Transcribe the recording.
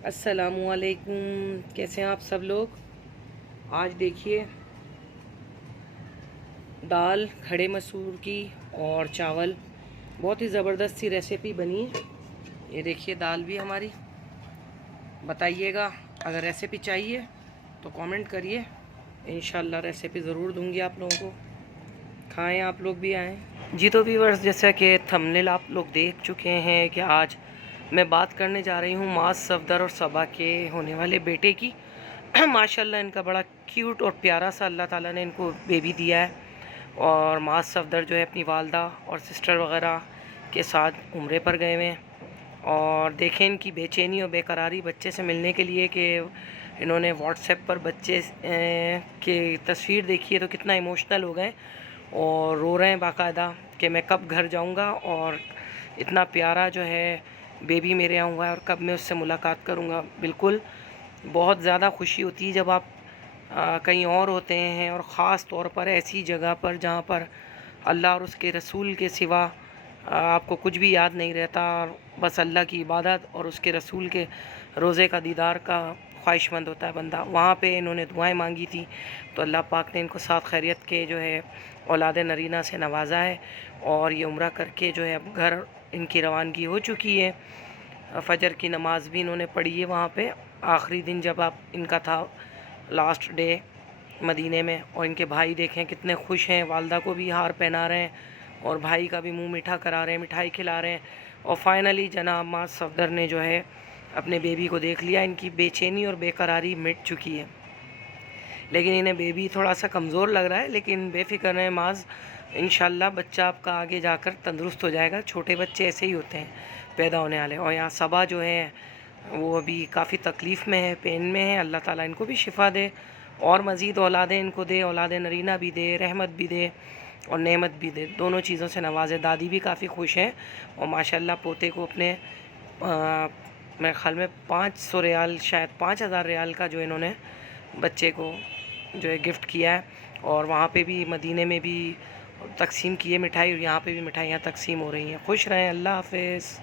السلام علیکم، کیسے ہیں آپ سب لوگ؟ آج دیکھیے دال کھڑے مسور کی اور چاول، بہت ہی زبردست سی ریسیپی بنی ہے۔ یہ دیکھیے دال بھی ہماری، بتائیے گا اگر ریسیپی چاہیے تو کامنٹ کریے، انشاءاللہ ریسیپی ضرور دوں گی آپ لوگوں کو، کھائیں آپ لوگ بھی آئیں۔ جی تو ویورز، جیسا کہ تھمبنیل آپ لوگ دیکھ چکے ہیں کہ آج میں بات کرنے جا رہی ہوں معاذ صفدر اور صبا کے ہونے والے بیٹے کی۔ ماشاءاللہ ان کا بڑا کیوٹ اور پیارا سا اللہ تعالیٰ نے ان کو بیبی دیا ہے، اور معاذ صفدر جو ہے اپنی والدہ اور سسٹر وغیرہ کے ساتھ عمرے پر گئے ہوئے ہیں، اور دیکھیں ان کی بے چینی اور بے قراری بچے سے ملنے کے لیے کہ انہوں نے واٹس ایپ پر بچے کی تصویر دیکھی ہے تو کتنا ایموشنل ہو گئے اور رو رہے ہیں باقاعدہ کہ میں کب گھر جاؤں گا اور اتنا پیارا جو ہے بیبی میرے یہاں ہوا ہے اور کب میں اس سے ملاقات کروں گا۔ بالکل بہت زیادہ خوشی ہوتی ہے جب آپ کہیں اور ہوتے ہیں، اور خاص طور پر ایسی جگہ پر جہاں پر اللہ اور اس کے رسول کے سوا آپ کو کچھ بھی یاد نہیں رہتا، اور بس اللہ کی عبادت اور اس کے رسول کے روزے کا دیدار کا خواہش مند ہوتا ہے بندہ۔ وہاں پہ انہوں نے دعائیں مانگی تھی تو اللہ پاک نے ان کو ساتھ خیریت کے جو ہے اولاد نرینہ سے نوازا ہے، اور یہ عمرہ کر کے جو ہے اب گھر ان کی روانگی ہو چکی ہے۔ فجر کی نماز بھی انہوں نے پڑھی ہے وہاں پہ، آخری دن جب آپ ان کا تھا لاسٹ ڈے مدینے میں، اور ان کے بھائی دیکھیں کتنے خوش ہیں، والدہ کو بھی ہار پہنا رہے ہیں اور بھائی کا بھی منہ میٹھا کرا رہے ہیں، مٹھائی کھلا رہے ہیں، اور فائنلی جناب معاذ صفدر نے جو ہے اپنے بیبی کو دیکھ لیا۔ ان کی بے چینی اور بے قراری مٹ چکی ہے، لیکن انہیں بیبی تھوڑا سا کمزور لگ رہا ہے، لیکن بے فکر رہیں معاذ، انشاءاللہ بچہ آپ کا آگے جا کر تندرست ہو جائے گا۔ چھوٹے بچے ایسے ہی ہوتے ہیں پیدا ہونے والے۔ اور یہاں صبا جو ہے وہ ابھی کافی تکلیف میں ہے، پین میں ہے، اللہ تعالیٰ ان کو بھی شفا دے اور مزید اولادیں ان کو دے، اولاد نرینہ بھی دے، رحمت بھی دے اور نعمت بھی دے، دونوں چیزوں سے نوازے۔ دادی بھی کافی خوش ہیں، اور ماشاءاللہ پوتے کو اپنے میرے خیال میں 500 ریال، شاید 5000 ریال کا جو انہوں نے بچے کو جو ہے گفٹ کیا ہے، اور وہاں پہ بھی مدینے میں بھی تقسیم کیے مٹھائی، اور یہاں پہ بھی مٹھائیاں تقسیم ہو رہی ہیں۔ خوش رہیں، اللہ حافظ۔